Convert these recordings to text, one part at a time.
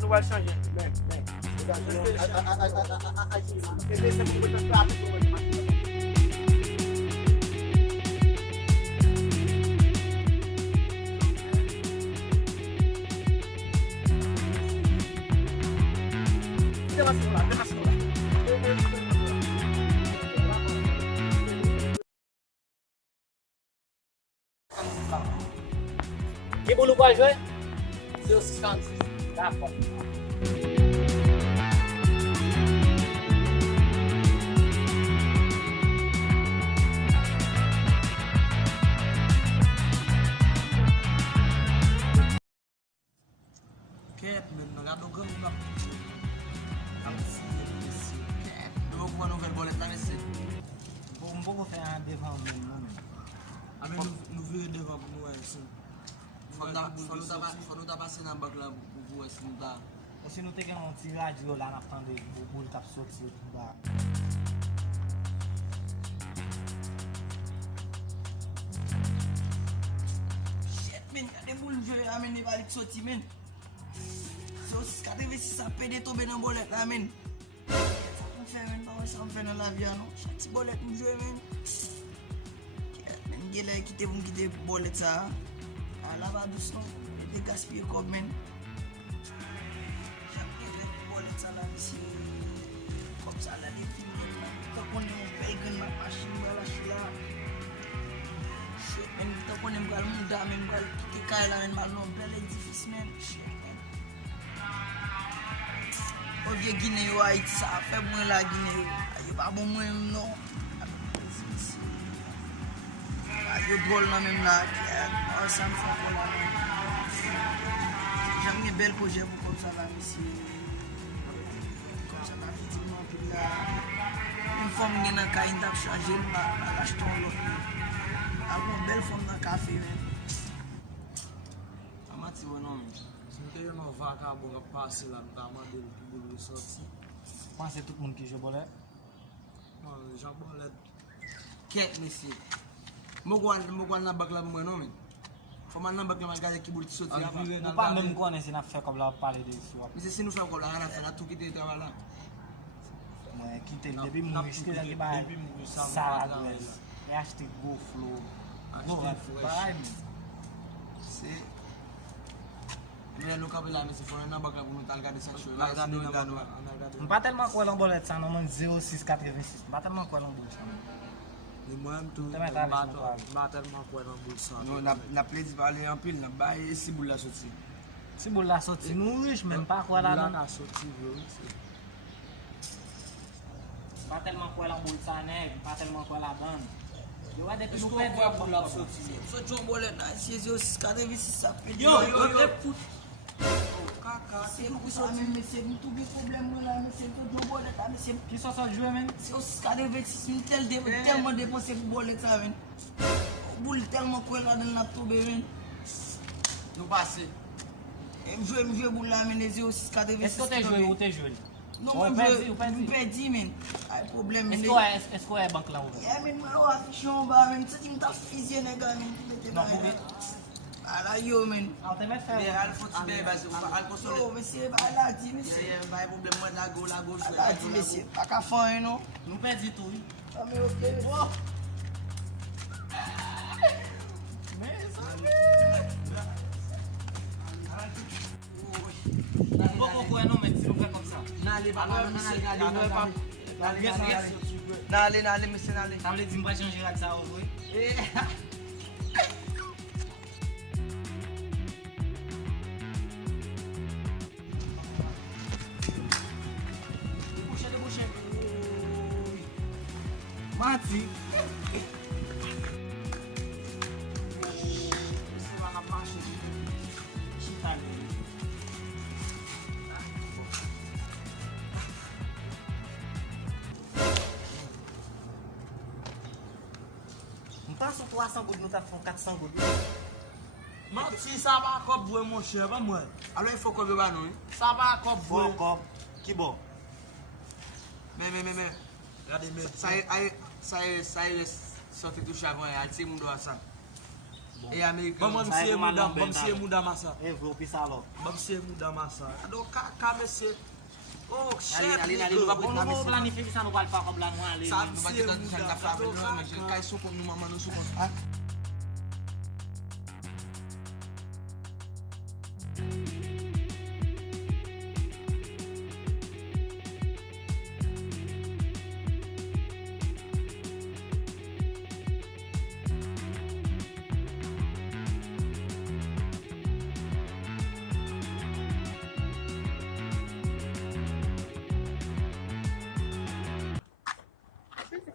nous va changer. Qui pour nous quoi jouer? 0,56. D'accord. Ket men, regarde comme on a nous voir nouvelle bolette là c'est Bon, on faire un devant nous. ah mais nous virer devant pour nous ici faut nous passer dans banque là pour voir si nous là Si nous avons un tirage là, on attend des boules qui sortent. shit men, des boules jouer amener va sortir men. C'est aussi 86 ça peut tomber dans bolette là men. Ça on fait men, pas ça on fait dans la vie non. Chaque petit bolette nous jouer men. Men gela quitter vous quitter bolette ça. À la va doucement, et de gaspiller comme men. Comme ça, là, les films, tant qu'on est un bel gun, ma machine, voilà, je suis là. Shit, man, tant qu'on aime le monde, même quitter Kyle, là, man, non, bel édifice, man. Shit, man. Au vieux Guinée, Haïti, ça a fait moins la Guinée. Il pas bon, moi, non. Il est drôle, même là. Ça me fait quoi, là. J'aime un bel projet pour comme ça, là, ici. Une forme qui n'a qu'à changer, l'achetons l'autre. Une belle forme dans le café. Amati, non. Si nous avons un vacabon qui passe là, nous avons demandé pour ressortir. Pensez tout le monde qui joue bolette? Non, Jean Bolette. Qu'est-ce monsieur? Je vais dans la banque là pour moi, non? Faut maintenant que je regarde qui boule sortir. Nous pas même connaître si nous faisons comme là parler de ça. Mais si nous faisons comme là, on a tout quitté le travail là. Moi, quitter depuis mon risque là qui va ça et acheter gros flow. C'est mais nous avons là, mais c'est pour un banque là pour nous regarder cette chose. On pas tellement quoi dans bolette ça, non, 0,686. Pas tellement quoi dans bolette ça. Moi-même, tout le monde pas tellement quoi dans le bout de ça. Nous avons plaisir de parler en pile, nous avons 6 boules là sorti. Si vous la sorti, nous riches, même pas quoi là. Là, sorti, Pas tellement quoi dans bolette ça, pas tellement quoi la bande. Yo, depuis Est-ce nous qu'on perdre voit pour la sortie? Sorti en bolette là, c'est 0,86 ça peut dire. C'est pour ça même, monsieur, nous avons des problèmes là, monsieur, tout le bolette là, monsieur. Qui sont sortis jouer, men? C'est aussi 86 000 tellement dépensé pour bolette ça, men. Boule tellement quoi là dans la toube, men. Nous passons. Je boule là, men, 0,86 Est-ce que tu as joué ou tu as joué? Non, moi, je perds, men. Pas de problème. Est-ce que la banque là ouverte? Yeah, men, moi, affiché en bas, men. Ça, tu m'as fusillé, les gars, men. Non, vous ala yo men. Ah, on te met faire. Mais al faut tu bien base al console. Oh monsieur, ala dit monsieur. Pas problème moi la gauche. Ala dit monsieur, pas qu'à faire non. Nous perdons tout. Ah mais OK. Bon. Mais ça. Pourquoi non mais si on fait comme ça. N'allez pas N'allez monsieur n'allez. Ça veut dire me changer avec ça oui. Mati. On passe 300 gouttes, nous t'avons 400 gouttes. Si ça va comme vous, mon cher, pas moi. Alors il faut qu'on veut pas non. Ça va comme vous. Bon, qui bon? Mais. Regardez, mais. Ça y est, sorti touche avant, il y a mon doigt ça. E Amerikan. Bon, msiye muda masa. E vro pi sa lo. Bon, msiye muda masa. Ado ka mese. Oh, shit. Ali, nigga. nou va On nou planifiye sa nou pal pa kob la nou ale. Sa Nou va kita sa ka frape nou, men jel kay soupon nou maman nou soupon. Ha?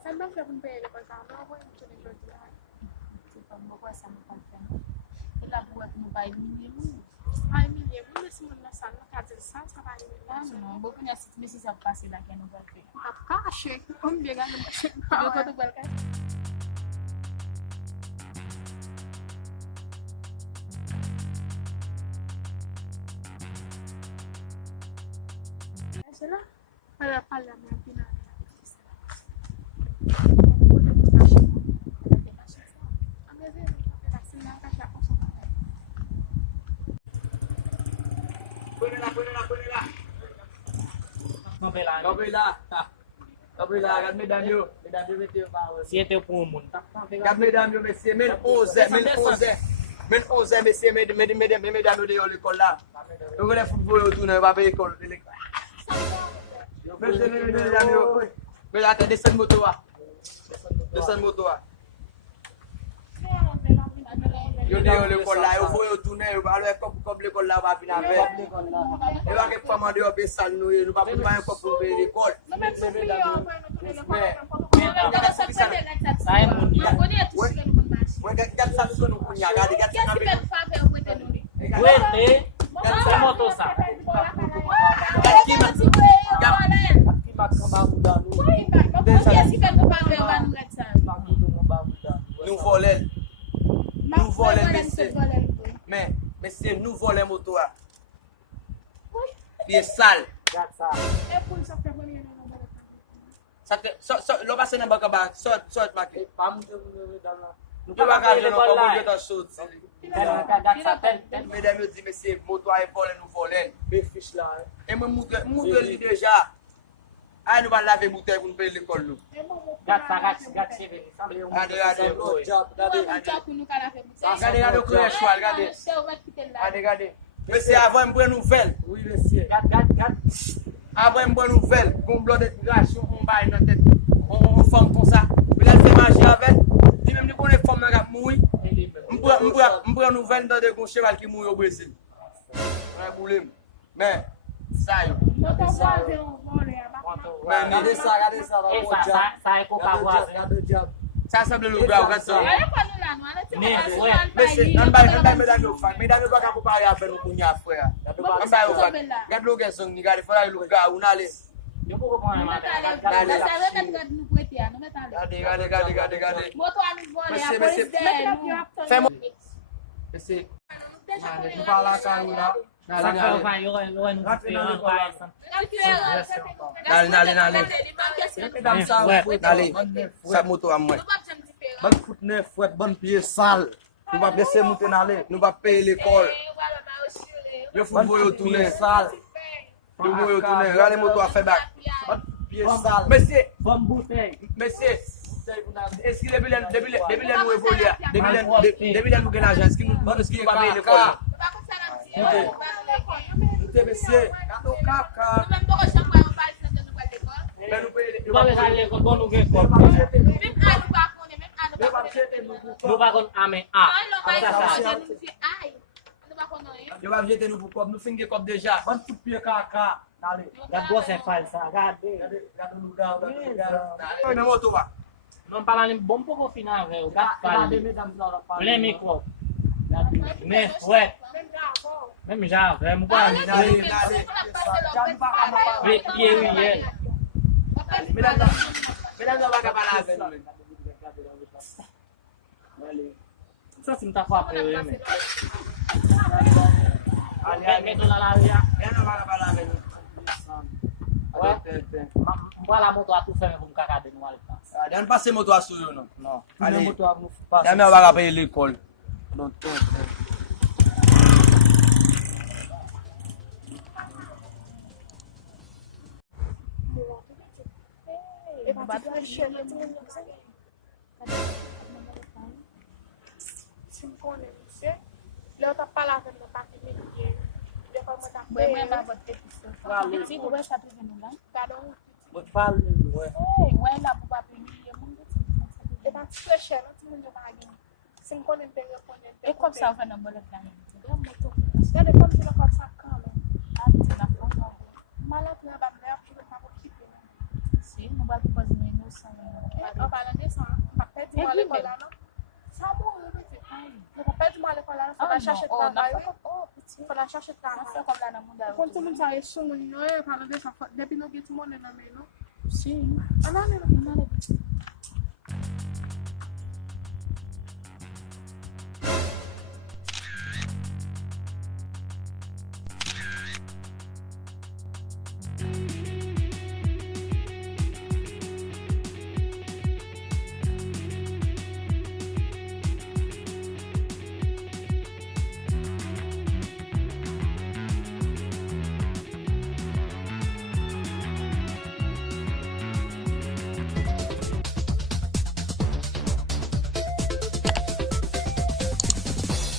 Saya bang saya pun payah lepas sama aku yang macam ni jual. Sebab bawa sama kawan. Kita buat mobile minimum. Ai minimum nesse mundo nessa na casa de São Paulo. Não, vou conhecer se precisa passar daqui no balcão. A caixa, vamos pegar no balcão. Eu tô do balcão. Será? Para falar minha final. Kabila, kat medan yo meti yo power. Si ete pou moun. Kat medan yo mesi, men 11 mesi, medan yo de yo l'école là. Yo le football yo tourne, va payer école. Medan yo. Mais là, descend moto wa. Descend moto wa. Yo de yo l'école là, yo voye yo tourne, yo ba le comme l'école là va venir avec. Yo va que pas mandé yo be sal nou, yo va pou un cop pour payer l'école. Sa e moun yo. Ouais, gat sa nou nou kunya, gat sa na be. Wete, se moto sa. Nou volel. Nou volel, mese. Men, mese, nou volel moto a. Piye sal. Gat sa. Lo passe nan baka ba, sort make. Pa moun yo dan la. Nou pe baka jen nou komon yo tan sot. Gat sa ten. Mesdames yo di, mese, moto a e volel, nou volel. Be fish la. E mwen moutre li deja. Ay nou va lave moutre pou nou paye l'école nou. Gat cheve. Gade. Gade kouye choual, gade. Mese, avan mwen nouvel. Oui, monsieur. Gat. Avan mwen nouvel. Kon blon de tirasyon, on bay nan tet. On fom kon sa. Pou la fè manje aven. Di mèm di konen fom nan rap moui. Mwen nouvel nan de kon cheval ki moui au Brésil. Mwen boulem. Men, sa yo. Men, Gade sa. Sa e ko pa waze. sa semble lou bra ou gade sa. Mese, Nan bay medan yo fak. Medan yo baka pou pari afen nou kounya fwe ya. Nan bay yo fak. Gade lou gen song ni gade fwa lou ga ou nale. yo pou kon man. Gade. Moto a nou vole, a Mese, polis de Fè mo. Mese. Mwen pa la ka ou la. Sa fè van yo en Nale. Sa moto a mwen. Ban fout ne fwet, ban piye sal. Nou va bese mouten ale. Nou va paye l'école. Yo fout voyo toune. Sal. Yo voyo toune. Gade moto a fè bak. Ban piye sal. Mese. Vom bouteille. Mese. Eski debi len nou evolu ya? Debi len nou gen ajan? Eski nou va paye l'école? Mwen mese. Kato kaka. Men nou paye Yo pa besan l'ekol bon nou gen kop. Nou pa kon ame a. Yo va jete nou pou kop. Nou fin gen kop deja. Ban fout piye kaka. Nale. Gat gos e fal sa. Gade. Gade nou da. Men moto wa. Non palan bon poko final ve. Gat fal. Mwen mi kop. Men fwet. Men mi jan ve. Mwen pa mi Nale. ve piye wiye. Medan yo baka pala aven nou men. Sa si mta fwa pe we men. Meto la la ya. Medan yo baka pala aven nou. Mwa la moto a tou fè men pou mkakade nou al pa. Dan pase moto a sou yo nou. Non. Ale. Mwen moto a nou pas. Dan men yo baka paye l'école. Longtemps. E pa ti fè chè, si m konen misye, le ou ta pala ven nou pa ki menye, de kon mwen ta Mwen ba vote piste. Petit, wè sa prive nou la. Gado, Mwen pal wè. Wè la pou pa prive moun de e pa ti fè chè, ti mwen yo pa gen. Si m konen te reponen. E kom sa wè nan bolet la men. Gade kom ti la kom sa kan men. A, ti la foto. Malat nan ba mè ap ki mwen pa pou kipe nan. Si, nou ba pou pose mwen nou sa. O pa nan de san, pa pe di mwen l'ekol la nan. Sa moun yo bete. Ne pa pe di mwen l'ekol la nan, fò la chache travay. Fò la chache travay. Kom la nan moun da Kon ti moun sa e sou moun yo, pa nan de san, depi nou get moun nan men nou. Si. Anan men nou.